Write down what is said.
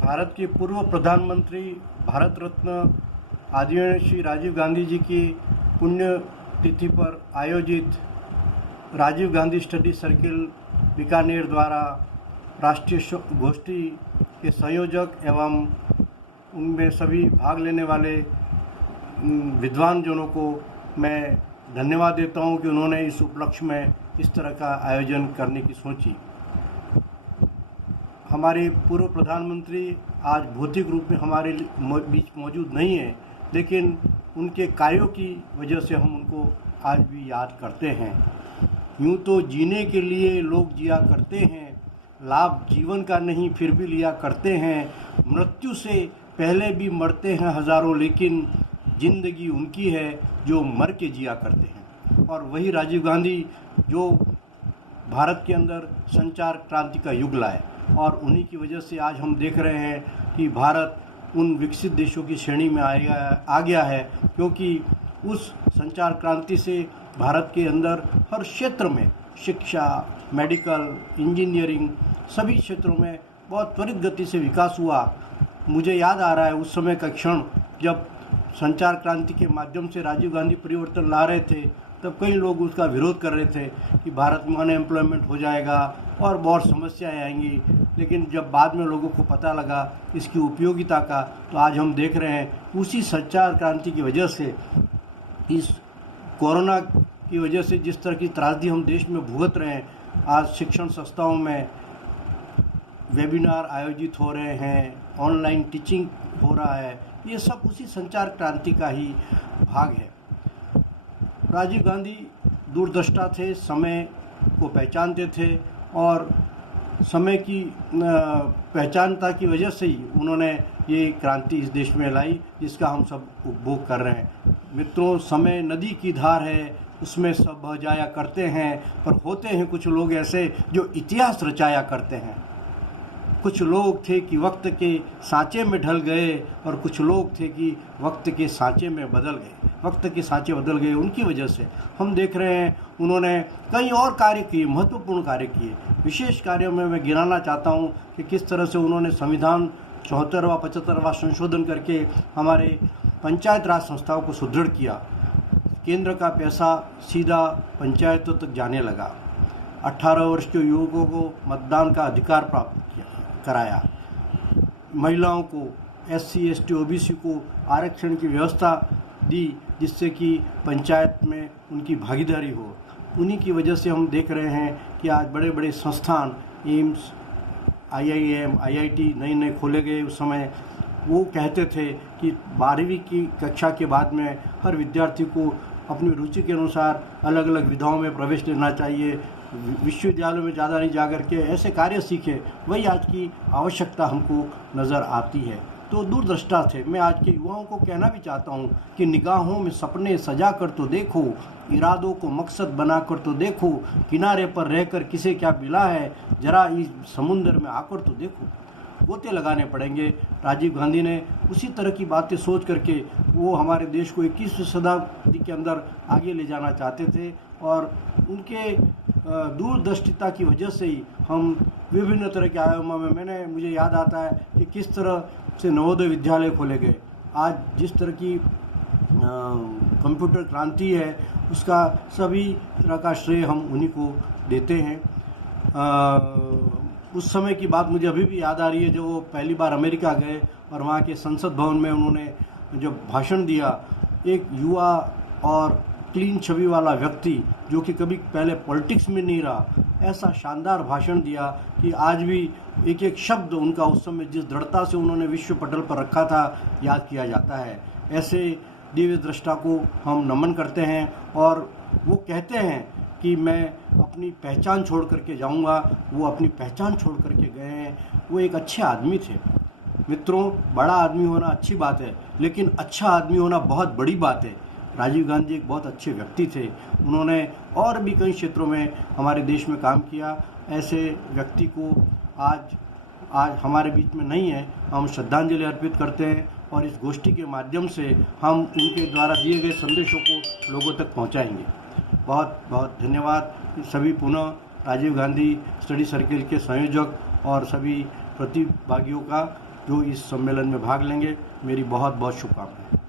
भारत के पूर्व प्रधानमंत्री भारत रत्न आदरणीय श्री राजीव गांधी जी की पुण्यतिथि पर आयोजित राजीव गांधी स्टडी सर्किल बीकानेर द्वारा राष्ट्रीय गोष्ठी के संयोजक एवं उनमें सभी भाग लेने वाले विद्वान जनों को मैं धन्यवाद देता हूं कि उन्होंने इस उपलक्ष्य में इस तरह का आयोजन करने की सोची। हमारे पूर्व प्रधानमंत्री आज भौतिक रूप में हमारे बीच मौजूद नहीं है, लेकिन उनके कार्यों की वजह से हम उनको आज भी याद करते हैं। यूँ तो जीने के लिए लोग जिया करते हैं, लाभ जीवन का नहीं फिर भी लिया करते हैं। मृत्यु से पहले भी मरते हैं हज़ारों, लेकिन ज़िंदगी उनकी है जो मर के जिया करते हैं। और वही राजीव गांधी जो भारत के अंदर संचार क्रांति का युग लाए, और उन्हीं की वजह से आज हम देख रहे हैं कि भारत उन विकसित देशों की श्रेणी में आ गया है, क्योंकि उस संचार क्रांति से भारत के अंदर हर क्षेत्र में शिक्षा, मेडिकल, इंजीनियरिंग सभी क्षेत्रों में बहुत त्वरित गति से विकास हुआ। मुझे याद आ रहा है उस समय का क्षण जब संचार क्रांति के माध्यम से राजीव गांधी परिवर्तन ला रहे थे, तब कई लोग उसका विरोध कर रहे थे कि भारत में अनएम्प्लॉयमेंट हो जाएगा और बहुत समस्याएं आएंगी। लेकिन जब बाद में लोगों को पता लगा इसकी उपयोगिता का, तो आज हम देख रहे हैं उसी संचार क्रांति की वजह से, इस कोरोना की वजह से जिस तरह की त्रासदी हम देश में भुगत रहे हैं, आज शिक्षण संस्थाओं में वेबिनार आयोजित हो रहे हैं, ऑनलाइन टीचिंग हो रहा है, ये सब उसी संचार क्रांति का ही भाग है। राजीव गांधी दूरदृष्टा थे, समय को पहचानते थे, और समय की पहचानता की वजह से ही उन्होंने ये क्रांति इस देश में लाई, जिसका हम सब उपभोग कर रहे हैं। मित्रों, समय नदी की धार है, उसमें सब बह जाया करते हैं, पर होते हैं कुछ लोग ऐसे जो इतिहास रचाया करते हैं। कुछ लोग थे कि वक्त के सांचे में ढल गए, और कुछ लोग थे कि वक्त के सांचे में बदल गए। वक्त के सांचे बदल गए, उनकी वजह से हम देख रहे हैं उन्होंने कई और कार्य किए, महत्वपूर्ण कार्य किए। विशेष कार्यों में मैं गिनाना चाहता हूं कि किस तरह से उन्होंने संविधान 74वां 75वां संशोधन करके हमारे पंचायत राज संस्थाओं को सुदृढ़ किया। केंद्र का पैसा सीधा पंचायतों तक जाने लगा। 18 वर्ष के युवकों को मतदान का अधिकार प्राप्त कराया। महिलाओं को, SC ST OBC को आरक्षण की व्यवस्था दी, जिससे कि पंचायत में उनकी भागीदारी हो। उन्हीं की वजह से हम देख रहे हैं कि आज बड़े बड़े संस्थान, एम्स, IIM, IIT नए खोले गए। उस समय वो कहते थे कि 12वीं की कक्षा के बाद में हर विद्यार्थी को अपनी रुचि के अनुसार अलग अलग विधाओं में प्रवेश लेना चाहिए, विश्वविद्यालयों में ज़्यादा नहीं जाकर के ऐसे कार्य सीखे। वही आज की आवश्यकता हमको नज़र आती है। तो दूरदृष्टा थे। मैं आज के युवाओं को कहना भी चाहता हूँ कि निगाहों में सपने सजा कर तो देखो, इरादों को मकसद बना कर तो देखो, किनारे पर रहकर किसे क्या मिला है, जरा इस समुंदर में आकर तो देखो। गोते लगाने पड़ेंगे। राजीव गांधी ने उसी तरह की बातें सोच करके वो हमारे देश को 21वीं शताब्दी के अंदर आगे ले जाना चाहते थे, और उनके दूरदृष्टिता की वजह से ही हम विभिन्न तरह के आयामों में मुझे याद आता है कि किस तरह से नवोदय विद्यालय खोले गए। आज जिस तरह की कंप्यूटर क्रांति है, उसका सभी तरह का श्रेय हम उन्हीं को देते हैं। उस समय की बात मुझे अभी भी याद आ रही है, जब वो पहली बार अमेरिका गए और वहाँ के संसद भवन में उन्होंने जब भाषण दिया, एक युवा और क्लीन छवि वाला व्यक्ति जो कि कभी पहले पॉलिटिक्स में नहीं रहा, ऐसा शानदार भाषण दिया कि आज भी एक एक शब्द उनका उस समय जिस दृढ़ता से उन्होंने विश्व पटल पर रखा था, याद किया जाता है। ऐसे दिव्य दृष्टा को हम नमन करते हैं, और वो कहते हैं कि मैं अपनी पहचान छोड़ करके जाऊंगा। वो अपनी पहचान छोड़ करके गए हैं। वो एक अच्छे आदमी थे। मित्रों, बड़ा आदमी होना अच्छी बात है, लेकिन अच्छा आदमी होना बहुत बड़ी बात है। राजीव गांधी एक बहुत अच्छे व्यक्ति थे। उन्होंने और भी कई क्षेत्रों में हमारे देश में काम किया। ऐसे व्यक्ति को आज हमारे बीच में नहीं है। हम श्रद्धांजलि अर्पित करते हैं, और इस गोष्ठी के माध्यम से हम उनके द्वारा दिए गए संदेशों को लोगों तक पहुंचाएंगे। बहुत बहुत धन्यवाद सभी पुनः राजीव गांधी स्टडी सर्किल के संयोजक और सभी प्रतिभागियों का। जो इस सम्मेलन में भाग लेंगे। मेरी बहुत बहुत शुभकामनाएं।